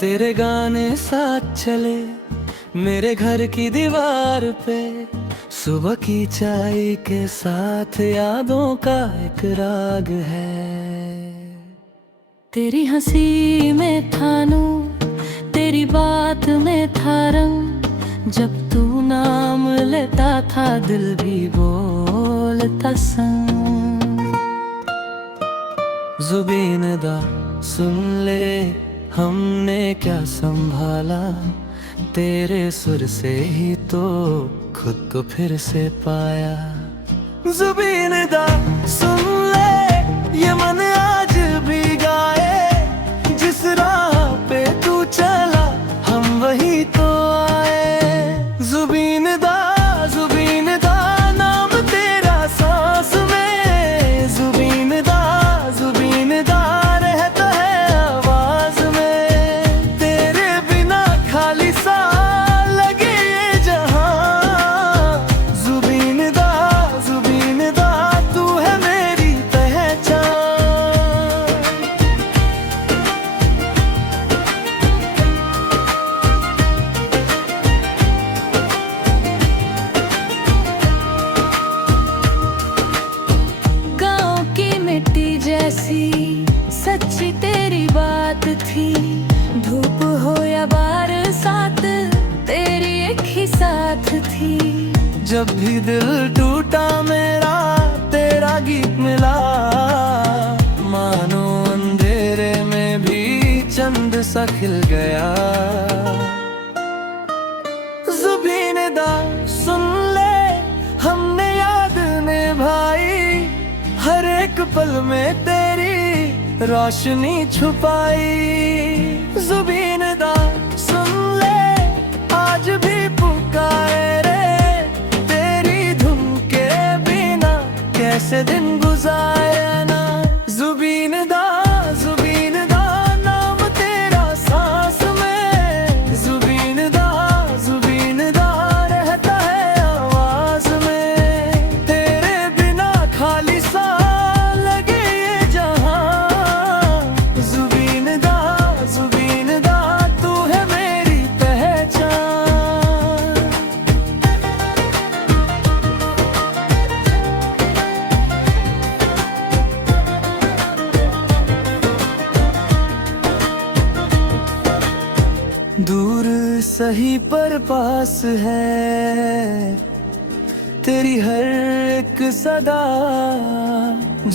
तेरे गाने साथ चले मेरे घर की दीवार पे, सुबह की चाय के साथ यादों का एक राग है। तेरी हंसी में था नूर, तेरी बात में था रंग, जब तू नाम लेता था दिल भी बोलता संग। जुबीन दा सुन ले हमने क्या संभाला, तेरे सुर से ही तो खुद को फिर से पाया। जुबीन दा सुन ले ये मन आज भी गाए, जिस राह पे तू चला हम वही तो आए। जुबीन दा नाम तेरा सांस में, जुबीन दा रहता है आवाज में। तेरे बिना खाली सा लगे ये जहां, जुबीन दा तू है मेरी पहचान। गाँव की मिट्टी जैसी सच्ची तेरी बात थी, धूप हो या बरसात तेरी एक ही साथ थी। जब भी दिल टूटा मेरा तेरा गीत मिला, मानो अंधेरे में भी चंद सा खिल गया। जुबीन दा सुन ले हमने याद निभाई, हर एक पल में तेरी रोशनी छुपाई। जुबीन दा सुन ले आज भी पुकारे रे, तेरी धुन के बिना कैसे दिन गुजारे ना। जुबीन दा नाम तेरा सांस में, जुबीन दा रहता है आवाज में। तेरे बिना खाली सा लगे ये जहां, जुबीन दा तू है मेरी पहचान। दूर सही पर पास है तेरी हर एक सदा,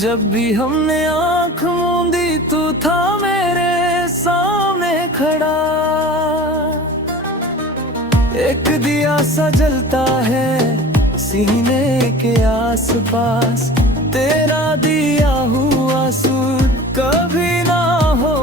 जब भी हमने आंख मूंदी तू था मेरे सामने खड़ा। एक दिया सा जलता है सीने के आसपास, तेरा दिया हुआ सुर कभी ना हो